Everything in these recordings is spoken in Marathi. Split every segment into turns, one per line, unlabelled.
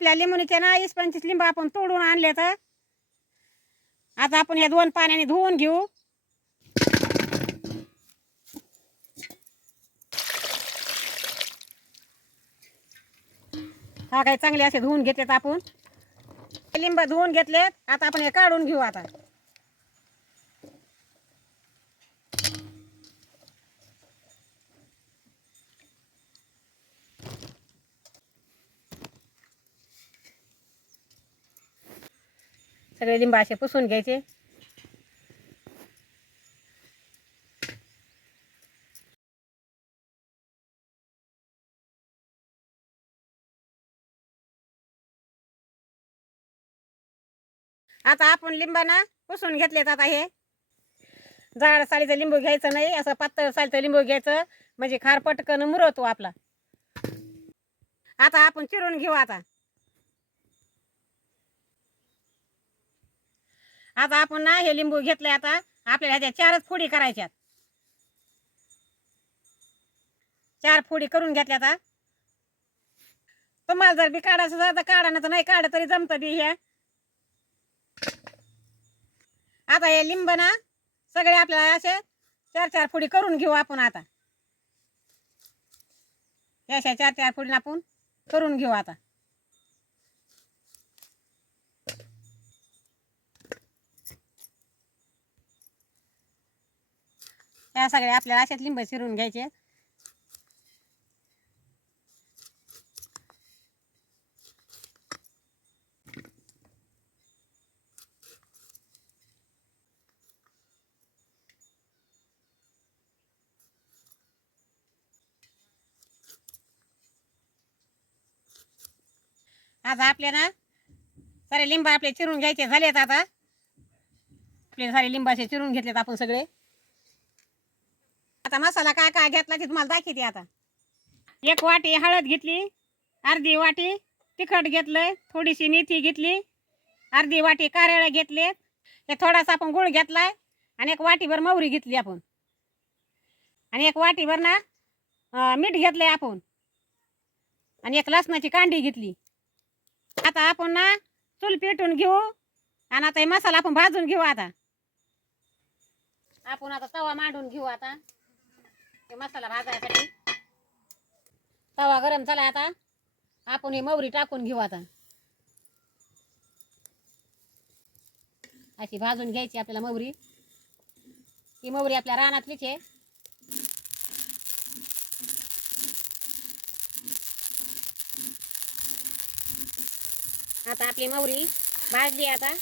आपल्या लिंबूचे ना वीस पंचवीस लिंब आपण तोडून आणले तर आता आपण या दोन पाण्याने धुवून घेऊ. हा काही चांगले असे धुवून घेतलेत आपण. लिंब धुवून घेतलेत. आता आपण हे काढून घेऊ आता. सगळे लिंब असे पुसून घ्यायचे. आता आपण लिंबाना पुसून घेतलेत आता हे. जाड सालीचं लिंबू घ्यायचं नाही असं पातळ सालीचं लिंबू घ्यायचं म्हणजे खार पटकन मुरवतो आपला. आता आपण चिरून घेऊ आता. आता आपण ना हे लिंबू घेतले आता. आपल्याला ह्याच्या चारच फोडी करायच्यात. चार फोडी करून घेतल्या आता. तुम्हाला जर बी काढायचं झालं तर काढा नाही तर नाही काढ तरी जमतं बी हे. आता हे लिंब ना सगळे आपल्याला असे चार चार फोडी करून घेऊ आपण आता. हे अशा चार चार फोडी आपण करून घेऊ आता. या सगळ्या आपल्याला अशाच लिंब चिरून घ्यायचे. आता आपल्या ना सारे लिंब आपले चिरून घ्यायचे झालेत आता. आपले सारे लिंबाचे चिरून घेतलेत आपण सगळे. आता मसाला काय काय घेतला ते तुम्हाला दाखवते आता. एक वाटी हळद घेतली अर्धी वाटी तिखट घेतलं थोडीशी मेथी घेतली अर्धी वाटी कारळं घेतले हे थोडासा आपण गुळ घेतलाय आणि एक वाटीभर मोहरी घेतली आपण. आणि एक वाटीभर ना मीठ घेतलंय आपण. आणि एक लसणाची कांडी घेतली. आता आपण ना चूल पेटून घेऊ आणि आता हे मसाला आपण भाजून घेऊ आता. आपण आता तवा मांडून घेऊ आता. ते मसाला भाजायसाठी. तवा गरम झाला आता. आपण हे मोहरी टाकून घेऊ आता. अशी भाजून घ्यायची आपल्याला मोहरी ही मोहरी आपल्या रानातलीच आहे. आता आपली मोहरी भाजली आता.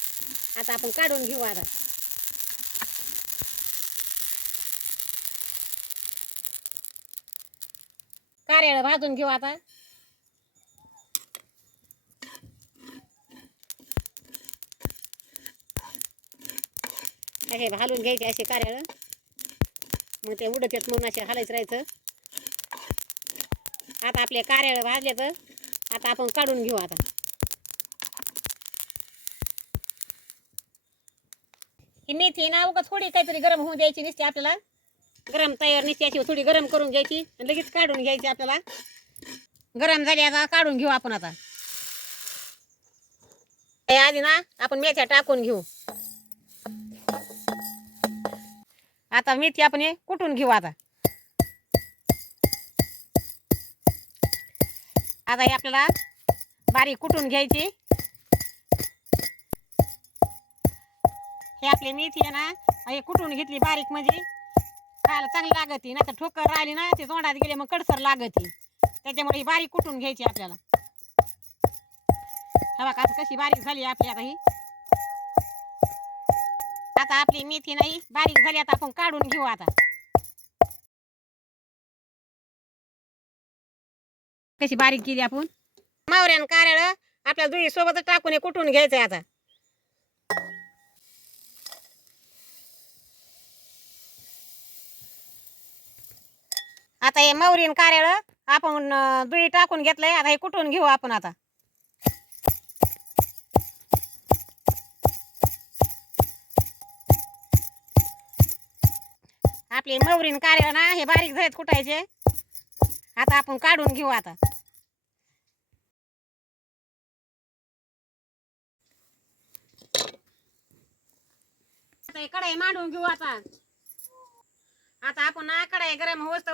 आता आपण काढून घेऊ आता. कारेळ भाजून घेऊ आता. असे भालून घ्यायचे असे कारेळ मग ते उडत येत म्हणून असे हालायचं राहायचं. आता आपले कारेळ भाजले तर आता आपण काढून घेऊ आता. ही मेथी ना उगा थोडी काहीतरी गरम होऊ द्यायची नसते आपल्याला. गरम तयार नसते अशी थोडी गरम करून घ्यायची आणि लगेच काढून घ्यायची आपल्याला. गरम झाली आता काढून घेऊ आपण आता. हे आधी ना आपण मेथ्या टाकून घेऊ. आता मेथी आपण हे कुटून घेऊ आता. आता हे आपल्याला बारीक कुटून घ्यायची. हे आपली मेथी आहे ना हे कुटून घेतली बारीक म्हणजे. खायला चांगली लागती नाही तर ठोकर राहिली ना ते तोंडात गेले मग कडसर लागती. त्याच्यामुळे ही बारीक कुटून घ्यायची आपल्याला? हवा का कशी बारीक झाली आपली आता ही? आता आपली मेथी नाही बारीक झाली आता आपण काढून घेऊ आता. कशी बारीक केली आपण? मावऱ्यान कारळ आपल्या दुई सोबतच टाकून कुठून कुटून घ्यायचंय आता? आता हे मौरीन कारेळ आपण दुई टाकून घेतलंय. आता हे कुठून घेऊ आपण आता? आपली मौरीन कारेळ ना हे बारीक झालेत कुठायचे आता आपण काढून घेऊ आता. कढाई मांडून घेऊ आता. आता आपण ना कढाई गरम होत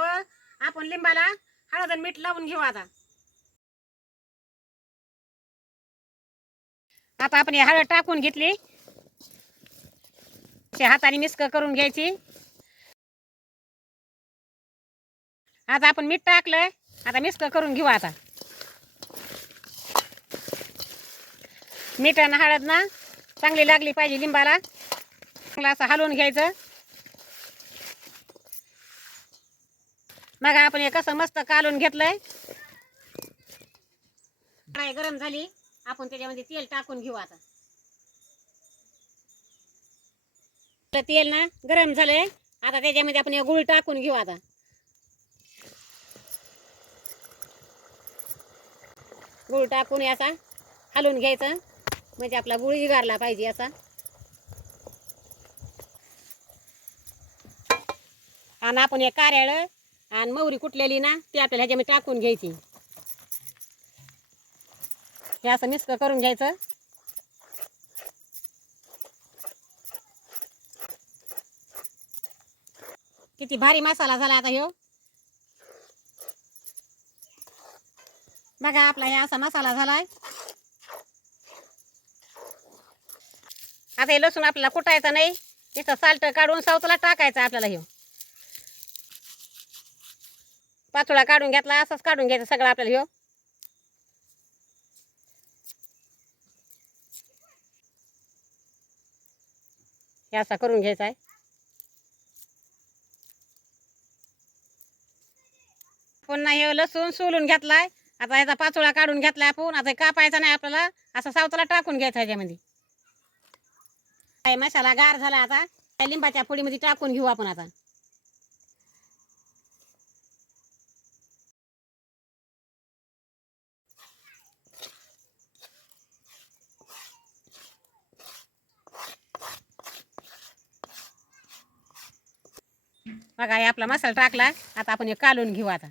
आपण लिंबाला हळद आणि मीठ लावून घेऊ आता. आता आपण हे हळद टाकून घेतली. हाताने मिस्क करून घ्यायची. आता आपण मीठ टाकलंय. आता मिस्क करून घेऊ आता. मीठ आणि हळद ना चांगली लागली पाहिजे लिंबाला. चांगला असं हलवून घ्यायचं. मग आपण हे कसं मस्त कालून घेतलंय. कढाई गरम झाली. आपण त्याच्यामध्ये तेल टाकून घेऊ आता. तेल ना गरम झालंय. आता त्याच्यामध्ये आपण हे गुळ टाकून घेऊ आता. गुळ टाकून याचा हलवून घ्यायचं. म्हणजे आपला गुळ इगारला पाहिजे असा. आणि आपण हे कार्याळ आणि मोहरी कुटलेली ना ती आपल्याला ह्याच्यामध्ये टाकून घ्यायची. हे असं मिक्स करून घ्यायचं. किती भारी मसाला झाला आता ह्यो. बघा आपला हे असा मसाला झालाय. आता हे लसूण आपल्याला कुटायचं नाही तिथं साल्ट काढून सावतला टाकायचं आपल्याला ह्यो. पाचोळा काढून घेतला असंच काढून घ्यायचं सगळं आपल्याला ह्यो. हे असा करून घ्यायचा आहे. पुन्हा हे लसूण सोलून घेतलाय. आता याचा पाचोळा काढून घेतलाय आपण. आता कापायचा नाही आपल्याला. असं सावताला टाकून घ्यायचा ह्याच्यामध्ये. काय मसाला गार झाला आता. त्या लिंबाच्या फोडीमध्ये टाकून घेऊ आपण आता. बघा हे आपला मसाला टाकला आता आपण हे कालून घेऊ आता.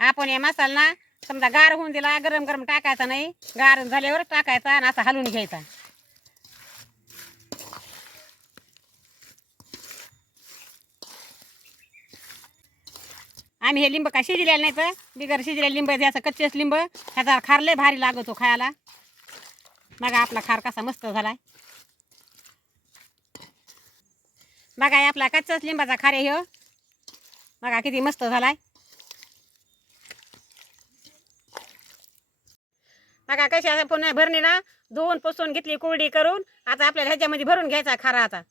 आपण हे मसाला ना समजा गार होऊन दिला गरम गरम टाकायचा नाही गार झाल्यावर टाकायचा आणि असा हलवून घ्यायचा. आम्ही हे लिंब काय शिजलेलं नाही तर बिगर शिजलेलं लिंब द्यायचं कच्चेच लिंब ह्याचा खार लय भारी लागतो खायला. मग आपला खार कसा मस्त झालाय. बघा आपला कच्चाच लिंबाचा खार हे. बघा किती मस्त झालाय. बघा कशी पुन्हा भरणी ना धुवून पुसून घेतली कोरडी करून आता आपल्याला ह्याच्यामध्ये भरून घ्यायचा खारा आता.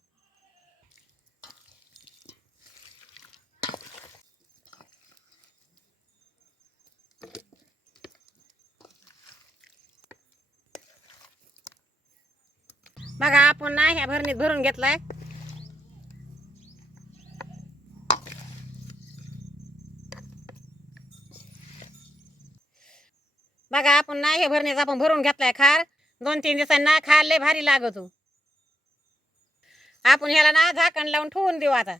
बघा आपण ना ह्या भरणीत भरून घेतलाय. बघा आपण ना हे आपण भरून घेतलाय खार. दोन तीन दिवसांनी खाल्ले खार लय भारी लागतो. आपण ह्याला ना झाकण लावून ठेवून देऊ आता.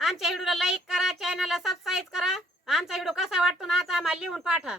आमच्या व्हिडिओला लाईक करा चॅनलला सबस्क्राईब करा. आमचा व्हिडिओ कसा वाटतो ना आता आम्हाला लिहून पाठवा.